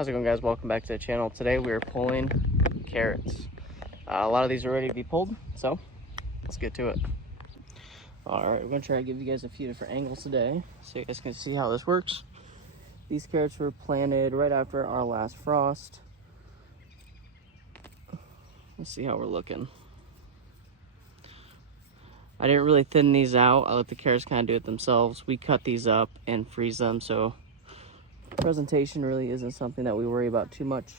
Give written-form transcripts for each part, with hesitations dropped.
How's it going, guys? Welcome back to the channel. Today we are pulling carrots. A lot of these are ready to be pulled, so let's get to it. Alright, we're going to try to give you guys a few different angles today so you guys can see how this works. These carrots were planted right after our last frost. Let's see how we're looking. I didn't really thin these out. I let the carrots kind of do it themselves. We cut these up and freeze them, so presentation really isn't something that we worry about too much.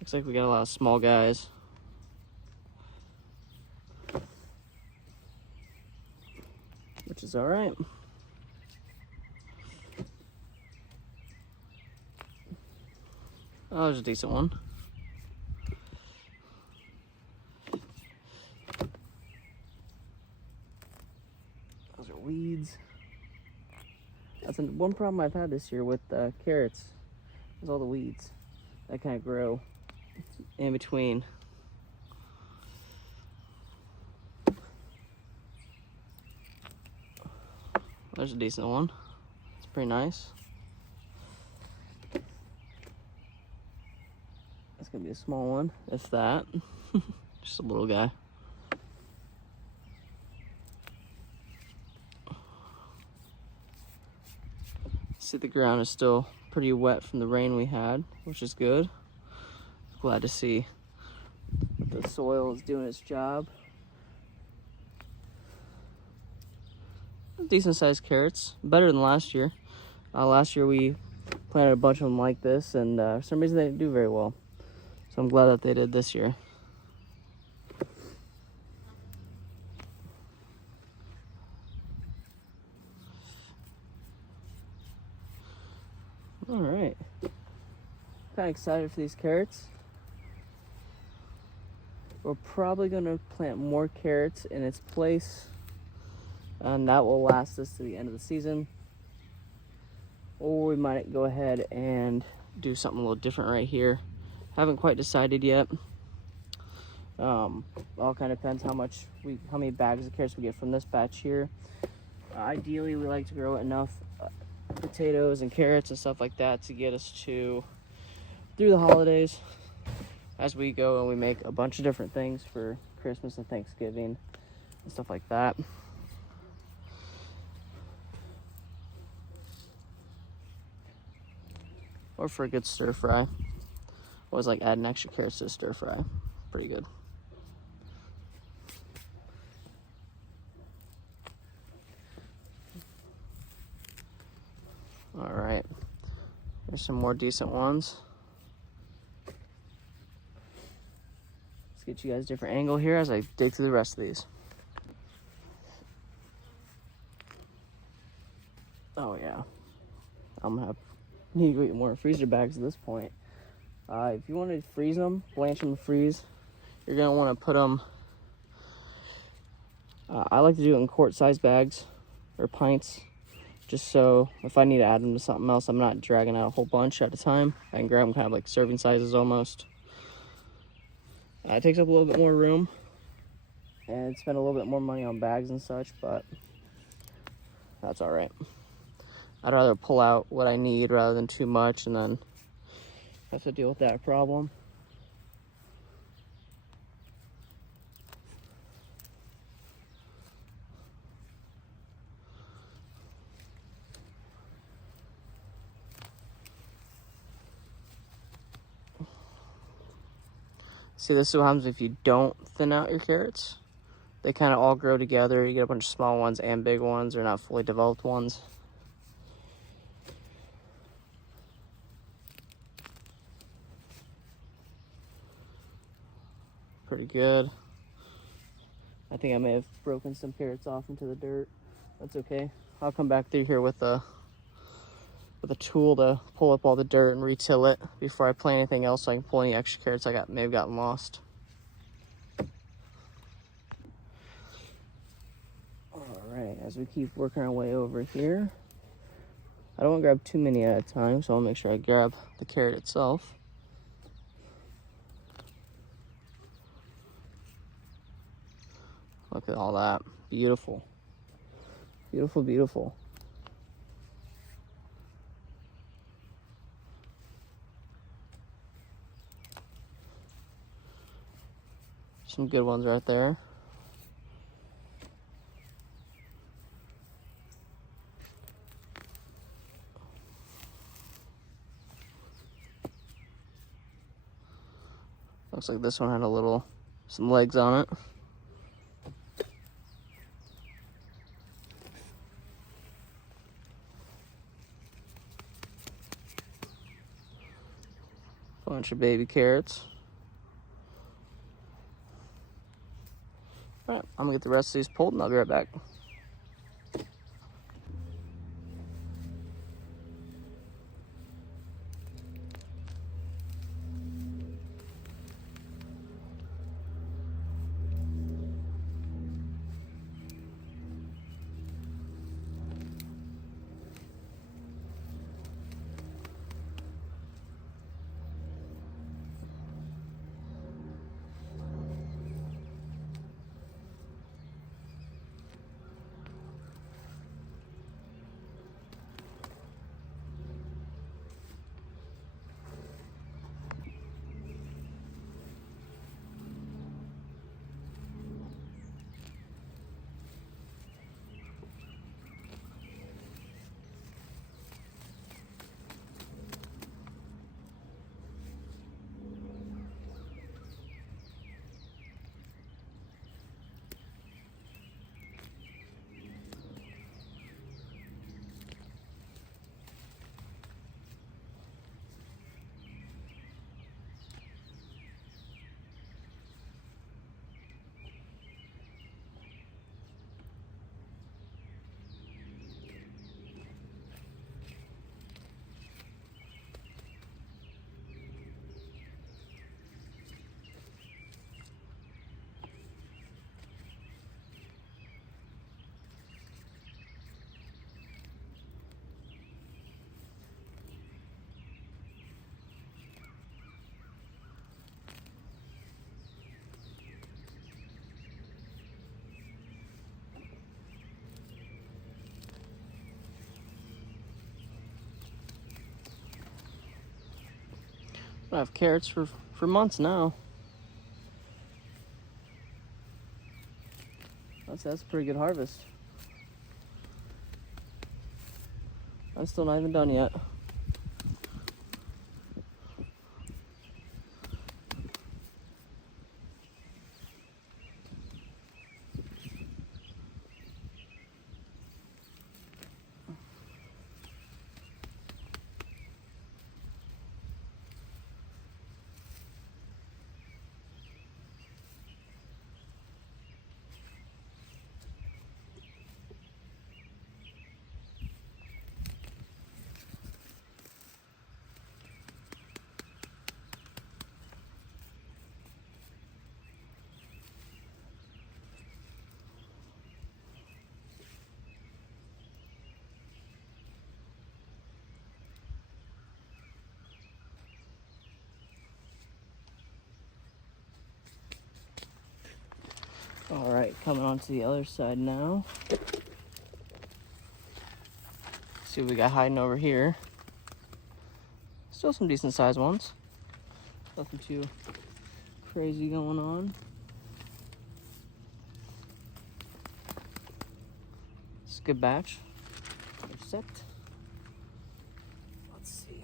Looks like we got a lot of small guys. Which is all right. Oh, there's a decent one. Those are weeds. That's one problem I've had this year with carrots, is all the weeds that kind of grow in between. There's a decent one. It's pretty nice. That's gonna be a small one, if that. Just a little guy. See, the ground is still pretty wet from the rain we had, which is good. Glad to see that the soil is doing its job. Decent sized carrots, better than last year. Last year we planted a bunch of them like this, and for some reason they didn't do very well. So I'm glad that they did this year. All right, kind of excited for these carrots. We're probably gonna plant more carrots in its place, and that will last us to the end of the season. Or we might go ahead and do something a little different right here. Haven't quite decided yet. All kind of depends how many bags of carrots we get from this batch here. Ideally, we like to grow enough potatoes and carrots and stuff like that to get us through the holidays, as we go and we make a bunch of different things for Christmas and Thanksgiving and stuff like that. Or for a good stir fry. Always like adding extra carrots to a stir fry. Pretty good. All right, there's some more decent ones. Let's get you guys a different angle here as I dig through the rest of these. Oh yeah, I'm gonna need to get more freezer bags at this point. If you want to freeze them, blanch them to freeze, you're gonna want to put them. I like to do it in quart-sized bags or pints, just so if I need to add them to something else, I'm not dragging out a whole bunch at a time. I can grab them kind of like serving sizes almost. It takes up a little bit more room and spend a little bit more money on bags and such, but that's all right. I'd rather pull out what I need rather than too much and then have to deal with that problem. See, this is what happens if you don't thin out your carrots. They kind of all grow together. You get a bunch of small ones and big ones, or not fully developed ones. Pretty good. I think I may have broken some carrots off into the dirt. That's okay. I'll come back through here with a tool to pull up all the dirt and re-till it before I plant anything else, so I can pull any extra carrots I may have gotten lost. All right, as we keep working our way over here, I don't want to grab too many at a time, so I'll make sure I grab the carrot itself. Look at all that. Beautiful. Beautiful, beautiful. some good ones right there. Looks like this one had some legs on it. Bunch of baby carrots. All right, I'm gonna get the rest of these pulled and I'll be right back. I have carrots for months now. That's a pretty good harvest. I'm still not even done yet. All right, coming on to the other side now. See what we got hiding over here. Still some decent sized ones. Nothing too crazy going on. It's a good batch. They're set. Let's see.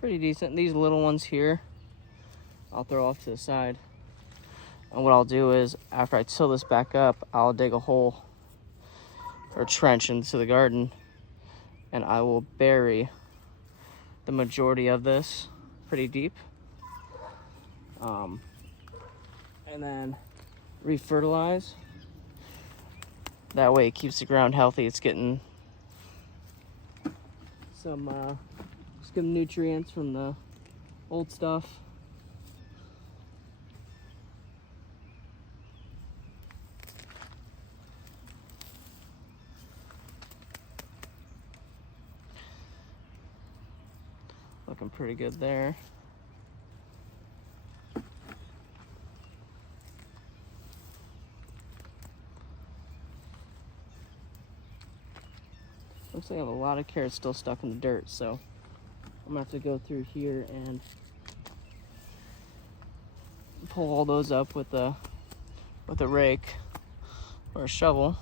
Pretty decent. These little ones here, I'll throw off to the side. And what I'll do is, after I till this back up, I'll dig a hole or trench into the garden, and I will bury the majority of this pretty deep. And then refertilize. That way it keeps the ground healthy. It's getting some nutrients from the old stuff. Looking pretty good there. Looks like I have a lot of carrots still stuck in the dirt, so I'm gonna have to go through here and pull all those up with a rake or a shovel.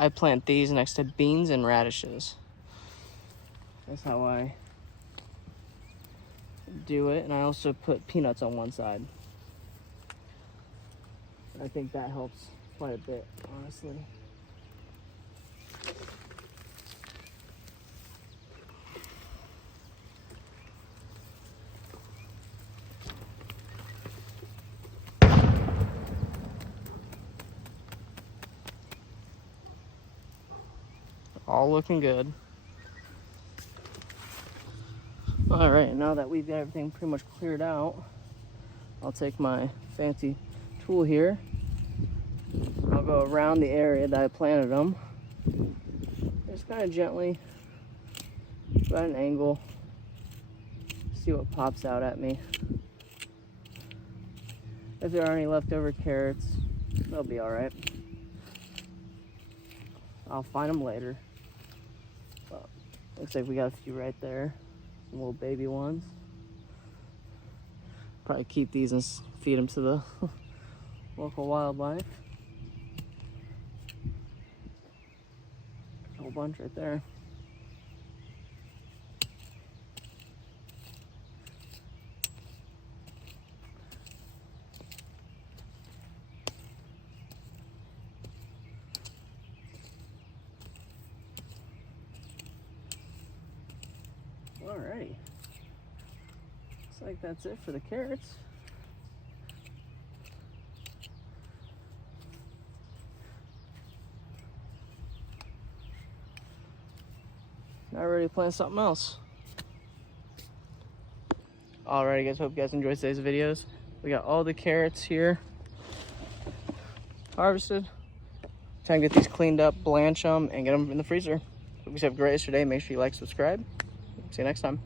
I plant these next to beans and radishes. That's how I do it. And I also put peanuts on one side. I think that helps quite a bit, honestly. All looking good. All right, now that we've got everything pretty much cleared out, I'll take my fancy tool here. I'll go around the area that I planted them. Just kind of gently, at an angle, see what pops out at me. If there are any leftover carrots, they'll be all right. I'll find them later. Well, looks like we got a few right there. Some little baby ones. Probably keep these and feed them to the local wildlife. A whole bunch right there. Alrighty. Looks like that's it for the carrots. Now we're ready to plant something else. Alrighty guys, hope you guys enjoyed today's videos. We got all the carrots here harvested. Time to get these cleaned up, blanch them, and get them in the freezer. Hope you guys have a great rest of your day. Make sure you like, subscribe. See you next time.